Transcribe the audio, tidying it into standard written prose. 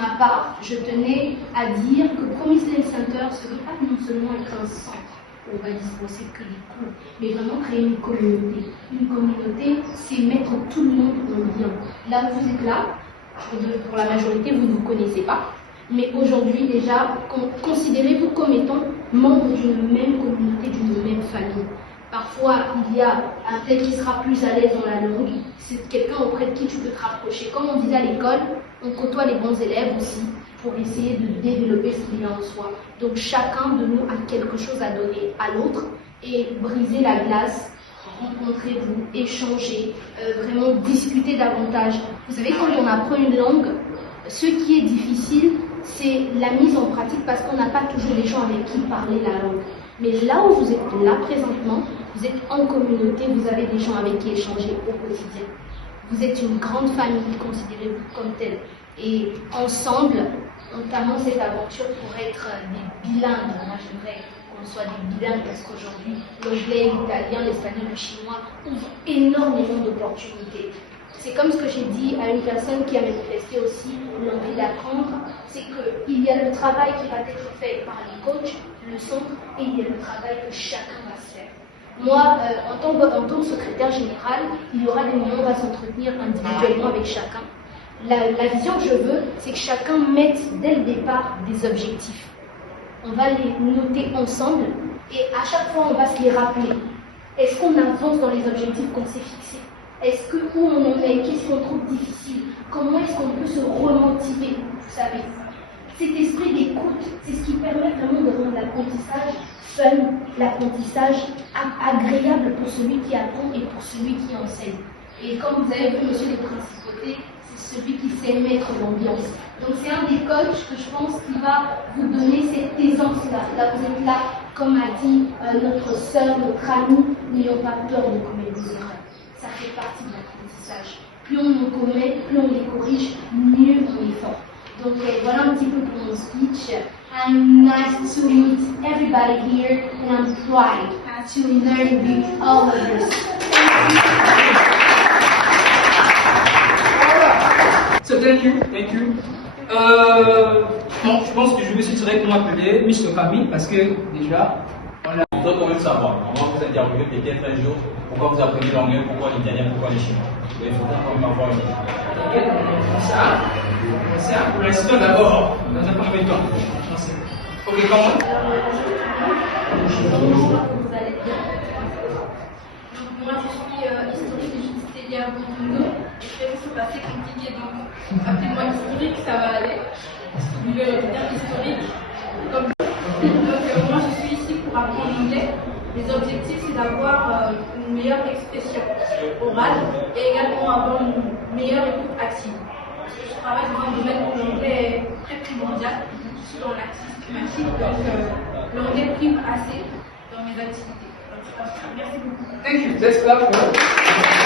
ma part, je tenais à dire que Promise Land Center ne veut pas non seulement être un centre où on va dispenser que des cours, mais vraiment créer une communauté. Une communauté, c'est mettre tout le monde en lien. Là où vous êtes là, pour la majorité, vous ne vous connaissez pas. Mais aujourd'hui, déjà, considérez-vous comme étant membre d'une même communauté, d'une même famille. Parfois, il y a un tel qui sera plus à l'aise dans la langue. C'est quelqu'un auprès de qui tu peux te rapprocher. Comme on disait à l'école, on côtoie les bons élèves aussi pour essayer de développer ce qu'il y a en soi. Donc chacun de nous a quelque chose à donner à l'autre et briser la glace, rencontrez-vous, échangez, vraiment discuter davantage. Vous savez, quand on apprend une langue, ce qui est difficile, c'est la mise en pratique parce qu'on n'a pas toujours des gens avec qui parler la langue. Mais là où vous êtes là présentement, vous êtes en communauté, vous avez des gens avec qui échanger au quotidien. Vous êtes une grande famille, considérez-vous comme telle. Et ensemble, notamment cette aventure pour être des bilingues. Moi, j'aimerais qu'on soit des bilingues parce qu'aujourd'hui, l'anglais, l'italien, l'espagnol, le chinois ouvrent énormément d'opportunités. C'est comme ce que j'ai dit à une personne qui a manifesté aussi l'envie d'apprendre, c'est qu'il y a le travail qui va être fait par les coachs, le centre, et il y a le travail que chacun va se faire. Moi, en tant que secrétaire général, il y aura des moments où on va s'entretenir individuellement avec chacun. La vision que je veux, c'est que chacun mette dès le départ des objectifs. On va les noter ensemble et à chaque fois, on va se les rappeler. Est-ce qu'on avance dans les objectifs qu'on s'est fixés? Est-ce que où on en est? Qu'est-ce qu'on trouve difficile? Comment est-ce qu'on peut se remotiver? Vous savez, cet esprit d'écoute, c'est ce qui permet vraiment de rendre l'apprentissage fun, l'apprentissage agréable pour celui qui apprend et pour celui qui enseigne. Et comme vous avez vu, monsieur les principautés, c'est celui qui sait mettre l'ambiance. Donc c'est un des coachs que je pense qui va vous donner cette aisance-là. Là, vous êtes là, comme a dit notre sœur, notre amie, n'ayons pas peur de commettre des erreurs. Ça fait partie de l'apprentissage. Plus on en commet, plus on les corrige, mieux on est fort. Donc voilà un petit peu pour mon speech. I'm nice to meet everybody here and I'm proud to learn with all of us. So thank you. Bon, je pense que je me suis directement appelé Mr. Camille parce que déjà, On doit quand même savoir. On va vous interviewer peut-être un jour. Pourquoi vous apprenez l'anglais, pourquoi l'italien, pourquoi le chinois. Il faut quand même avoir une idée. ça, pour l'instant d'abord, dans un premier temps. Ok, comment? Moi, je suis historique et j'ai décidé à Bordeaux. Et c'est assez compliqué, donc appelez-moi historique, ça va aller. Vous voulez le terme historique. Donc, moi, je suis ici pour apprendre l'anglais. Les objectifs, c'est d'avoir une meilleure expression orale et également avoir une meilleure écoute active. Parce que je travaille dans un domaine où l'anglais est très primordial. Je suis dans l'activité climatique, donc l'anglais prime assez dans mes activités. Merci beaucoup. Thank you. Let's clap for